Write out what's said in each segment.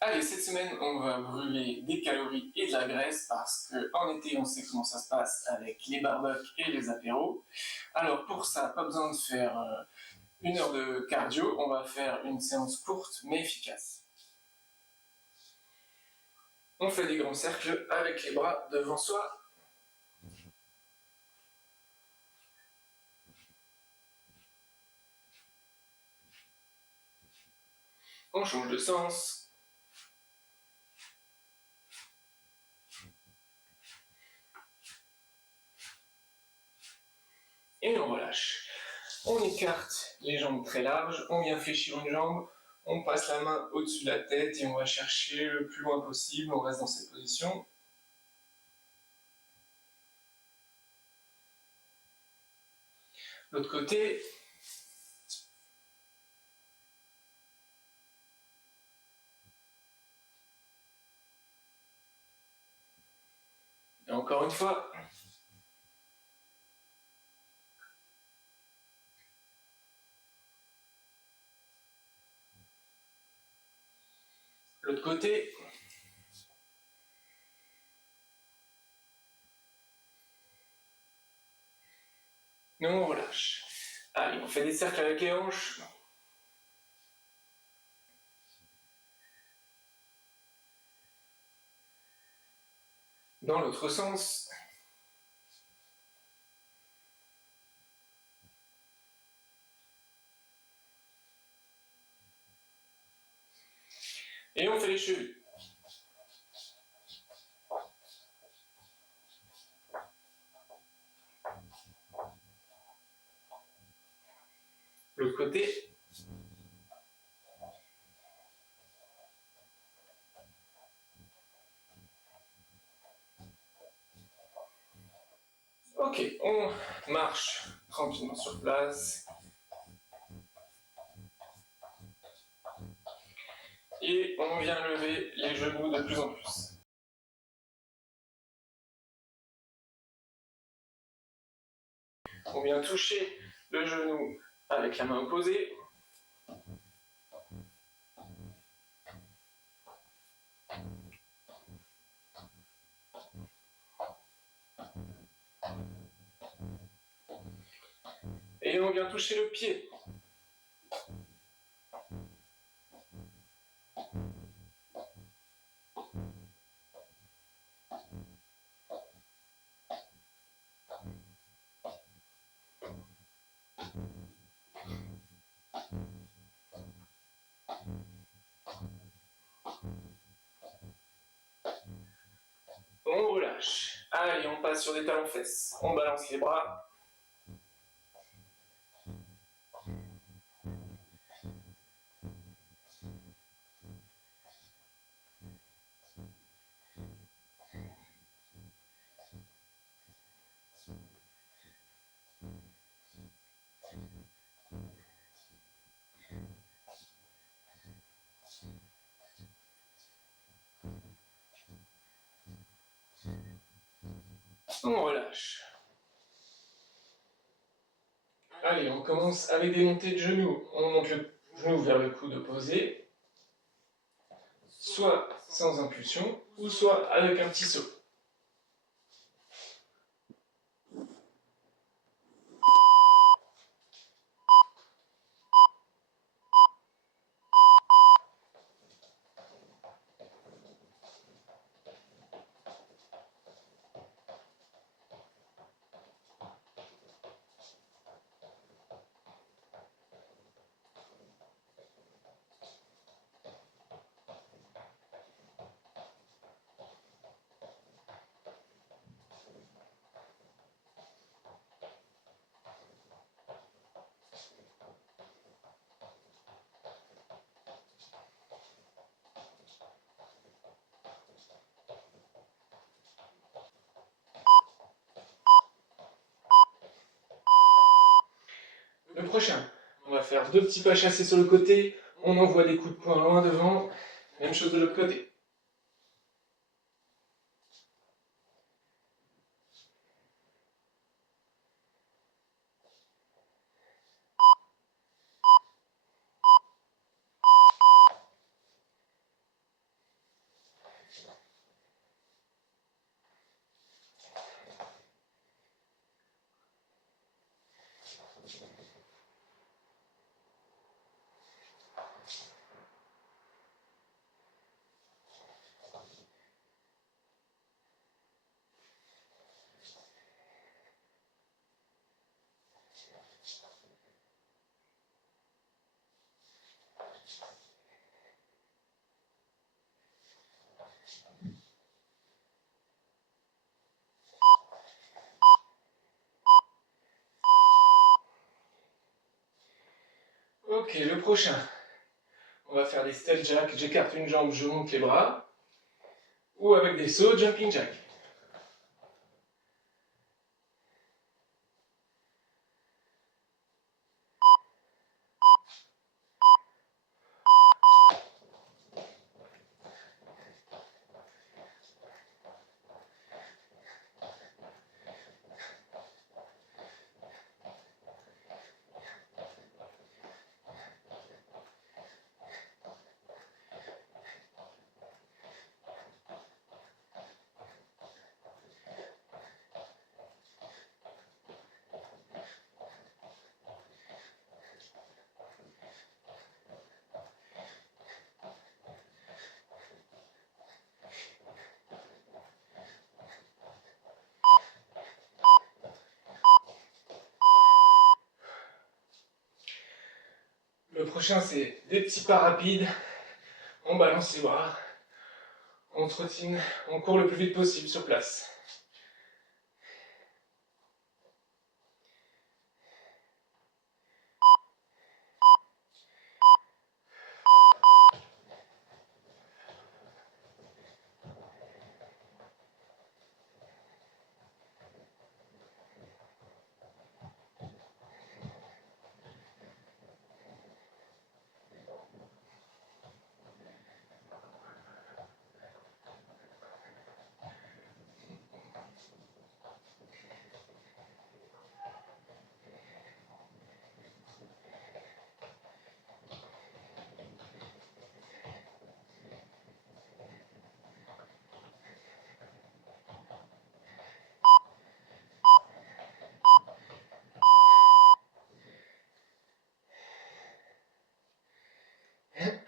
Allez, cette semaine, on va brûler des calories et de la graisse parce qu'en été, on sait comment ça se passe avec les barbecues et les apéros. Alors pour ça, pas besoin de faire 1 heure de cardio, on va faire une séance courte mais efficace. On fait des grands cercles avec les bras devant soi. On change de sens. Et on relâche. On écarte les jambes très larges, on vient fléchir une jambe, on passe la main au-dessus de la tête et on va chercher le plus loin possible, on reste dans cette position. L'autre côté. Et encore une fois. L'autre côté. Nous on relâche. Allez, on fait des cercles avec les hanches. Dans l'autre sens. Et on fait les chevilles. L'autre côté. Ok, on marche tranquillement sur place. Et on vient lever les genoux de plus en plus. On vient toucher le genou avec la main opposée. Et on vient toucher le pied. On relâche. Allez, on passe sur des talons-fesses. On balance les bras. On relâche. Allez, on commence avec des montées de genoux. On monte le genou vers le coude opposé, soit sans impulsion, ou soit avec un petit saut. Le prochain, on va faire 2 petits pas chassés sur le côté, on envoie des coups de poing loin devant, même chose de l'autre côté. Ok, le prochain. On va faire des step jacks, j'écarte une jambe, je monte les bras. Ou avec des sauts, jumping jack. Le prochain, c'est des petits pas rapides. On balance les bras. On trottine, on court le plus vite possible sur place.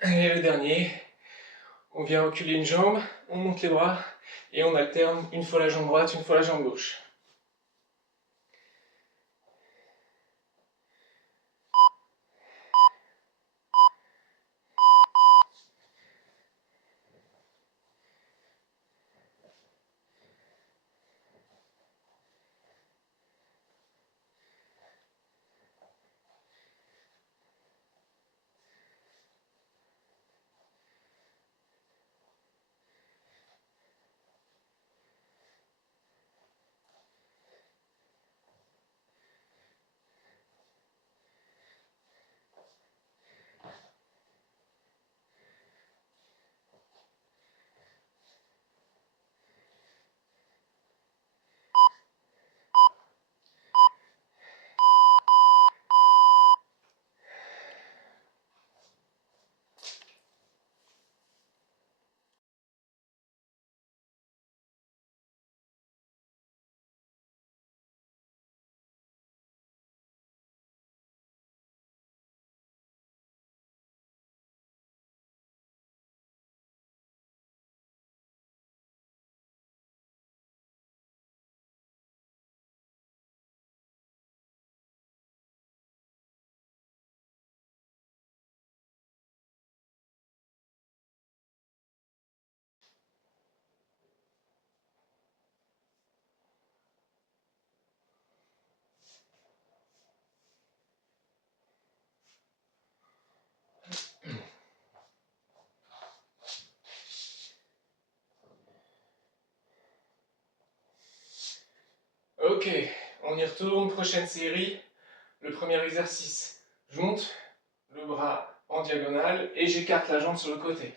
Et le dernier, on vient reculer une jambe, on monte les bras et on alterne une fois la jambe droite, une fois la jambe gauche. Ok, on y retourne, prochaine série. Le premier exercice, je monte le bras en diagonale et j'écarte la jambe sur le côté.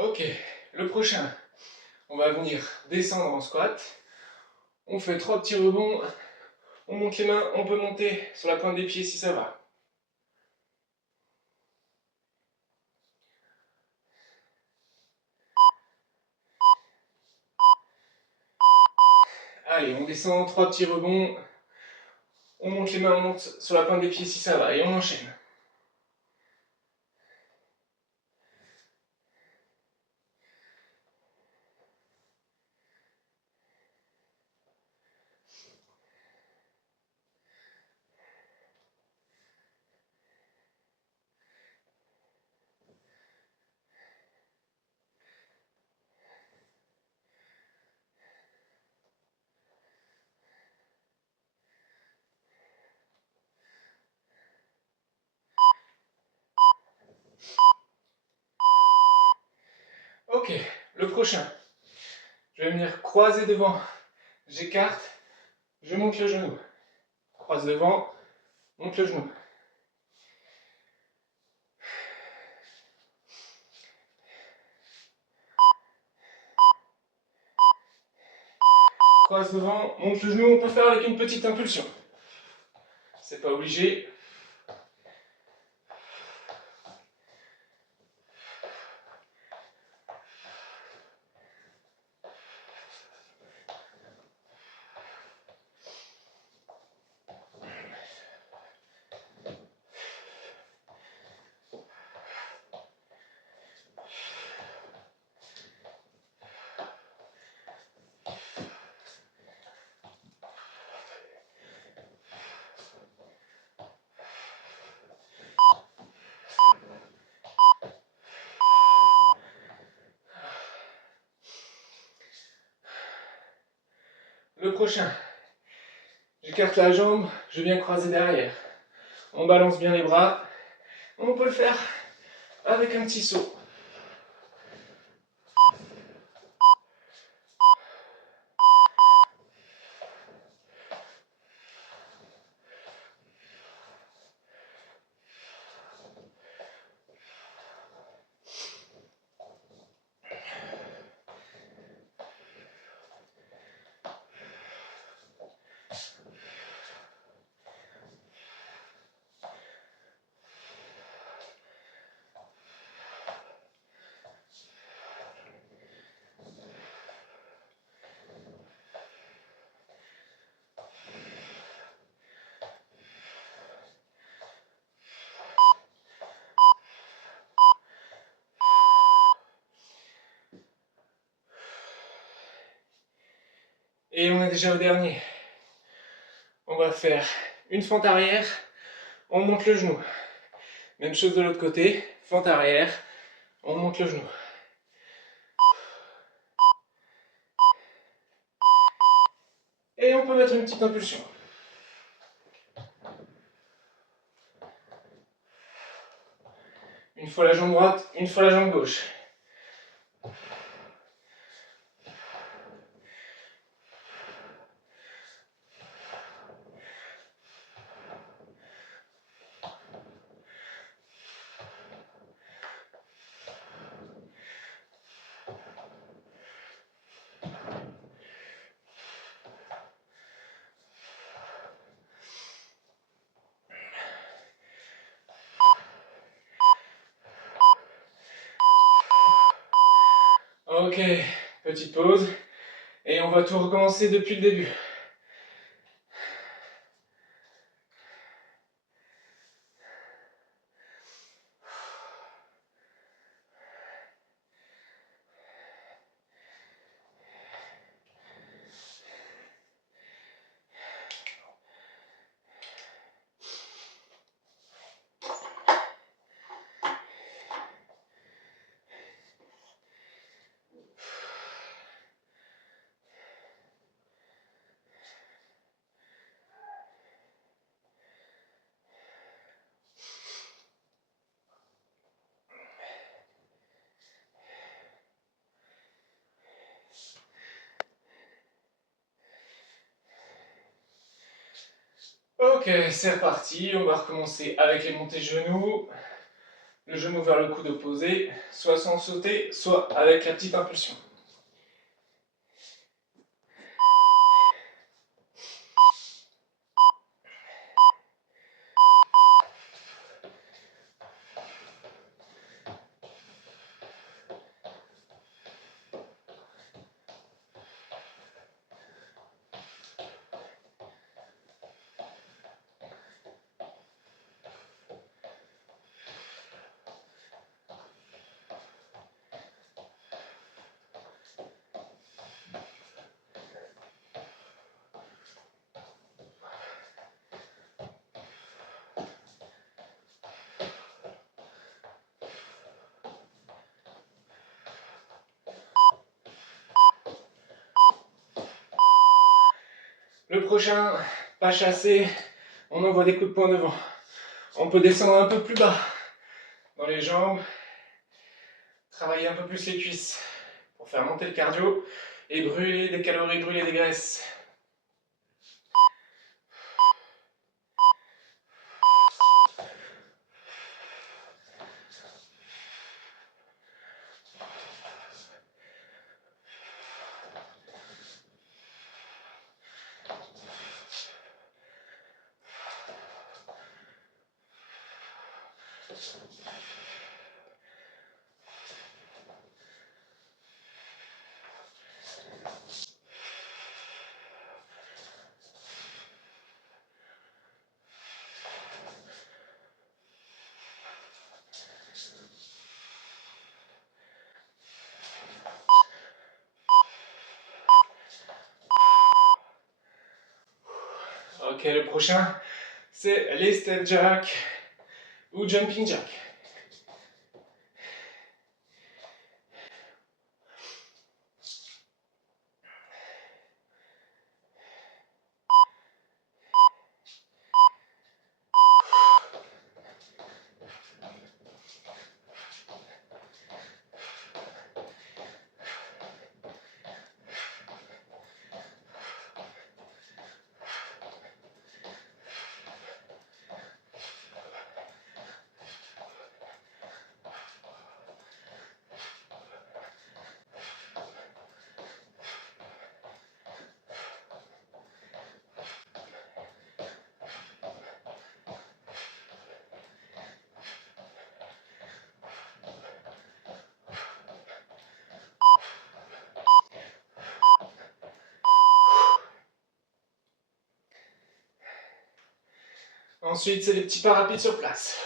Ok, le prochain, on va venir descendre en squat. On fait 3 petits rebonds On monte les mains, on peut monter sur la pointe des pieds si ça va. Allez, on descend, 3 petits rebonds. On monte les mains, on monte sur la pointe des pieds si ça va, et on enchaîne. Ok, le prochain. Je vais venir croiser devant. J'écarte, je monte le genou. Croise devant, monte le genou. Croise devant, monte le genou, on peut faire avec une petite impulsion. C'est pas obligé. Le prochain. J'écarte la jambe, je viens croiser derrière. On balance bien les bras. On peut le faire avec un petit saut. Et on est déjà au dernier. On va faire une fente arrière, on monte le genou. Même chose de l'autre côté, fente arrière, on monte le genou. Et on peut mettre une petite impulsion. Une fois la jambe droite, une fois la jambe gauche. Ok, petite pause. Et on va tout recommencer depuis le début. Ok, c'est reparti. On va recommencer avec les montées genoux. Le genou vers le coude opposé, soit sans sauter, soit avec la petite impulsion. Le prochain, pas chassé, on envoie des coups de poing devant. On peut descendre un peu plus bas dans les jambes, travailler un peu plus les cuisses pour faire monter le cardio et brûler des calories, brûler des graisses. Ok, le prochain, c'est les step jack ou jumping jack. Ensuite, c'est les petits pas rapides sur place.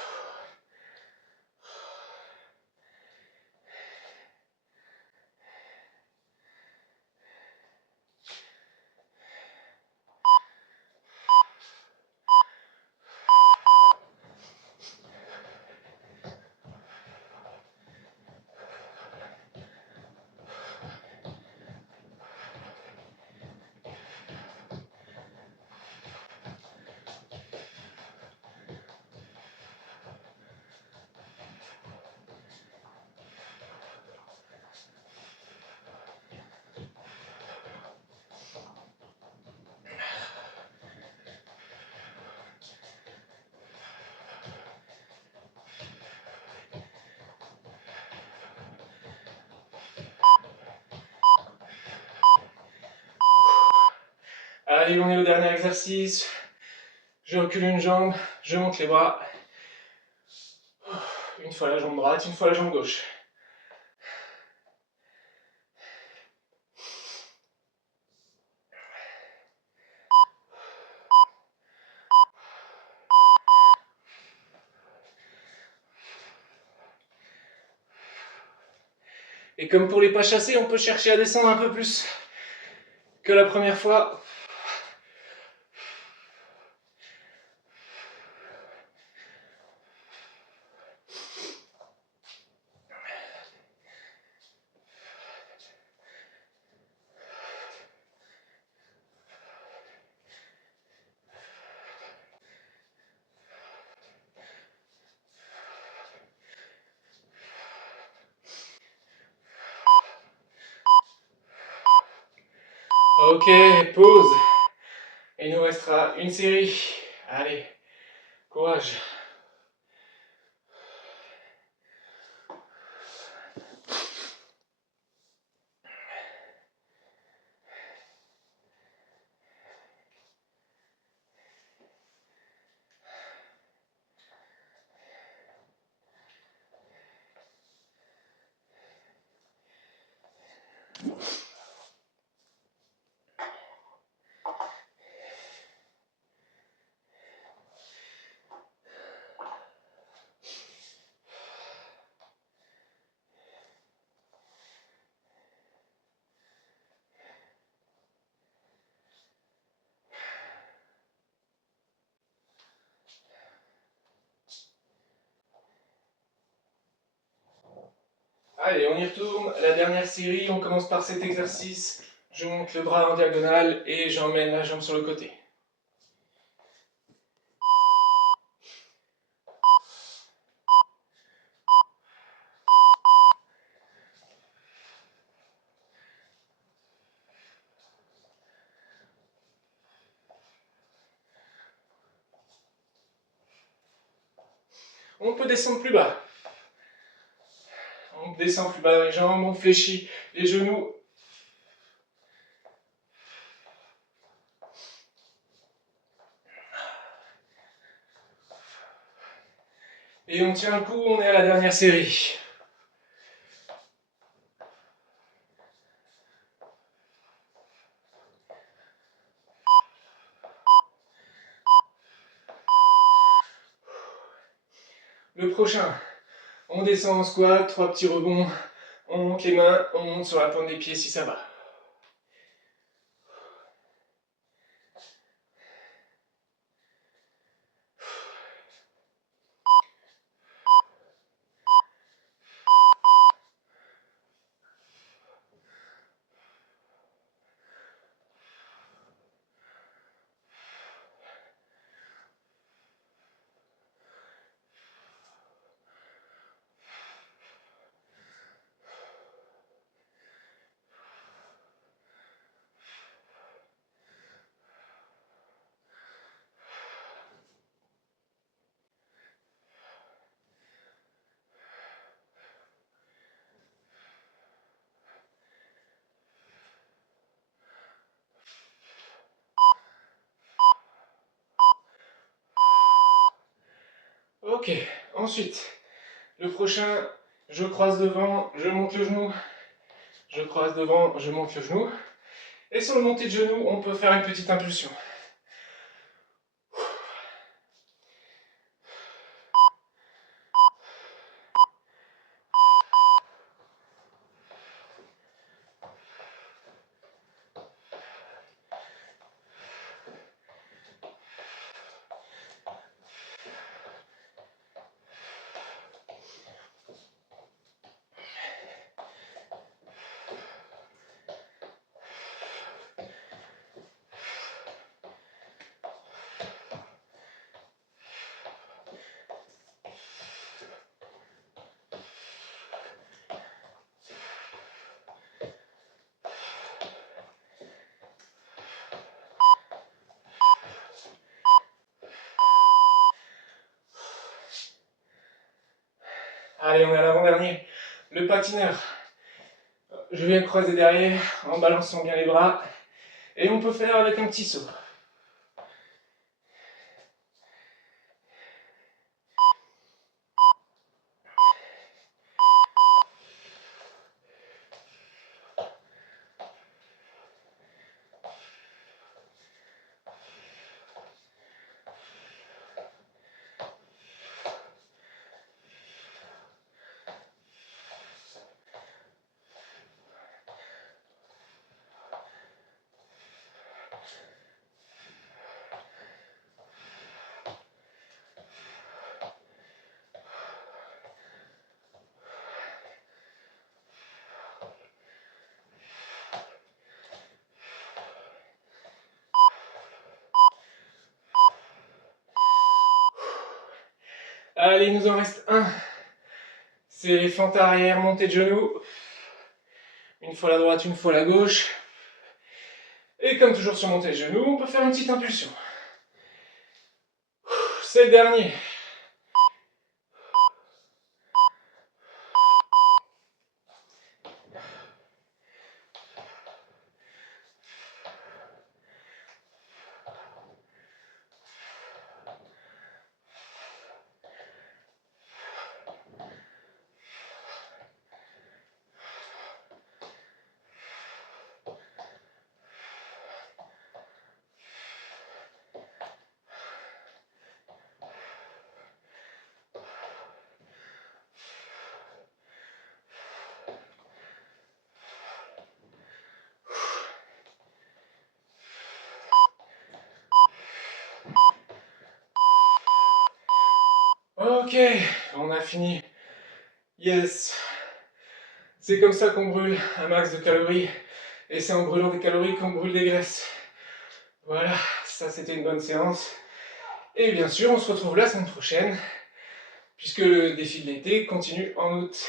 Allez, on est au dernier exercice. Je recule une jambe, je monte les bras. Une fois la jambe droite, une fois la jambe gauche. Et comme pour les pas chassés, on peut chercher à descendre un peu plus que la première fois. Ok, pause. Il nous restera une série. Allez, courage. Allez, on y retourne. La dernière série, on commence par cet exercice Je monte le bras en diagonale et j'emmène la jambe sur le côté. On peut descendre plus bas. On descend plus bas les jambes, on fléchit les genoux. Et on tient le coup, on est à la dernière série. Le prochain, on descend en squat, 3 petits rebonds, on monte les mains, on monte sur la pointe des pieds si ça va. Ok, ensuite, le prochain, je croise devant, je monte le genou, je croise devant, je monte le genou. Et sur le montée de genou, on peut faire une petite impulsion. Allez, on est à l'avant-dernier. Le patineur. Je viens croiser derrière en balançant bien les bras. Et on peut faire avec un petit saut. Allez, il nous en reste un. C'est fente arrière, montée de genoux. Une fois la droite, une fois la gauche. Et comme toujours sur montée de genoux, on peut faire une petite impulsion. C'est le dernier. Ok, on a fini. Yes. C'est comme ça qu'on brûle un max de calories Et c'est en brûlant des calories qu'on brûle des graisses. Voilà, ça c'était une bonne séance. Et bien sûr, on se retrouve la semaine prochaine, puisque le défi de l'été continue en août.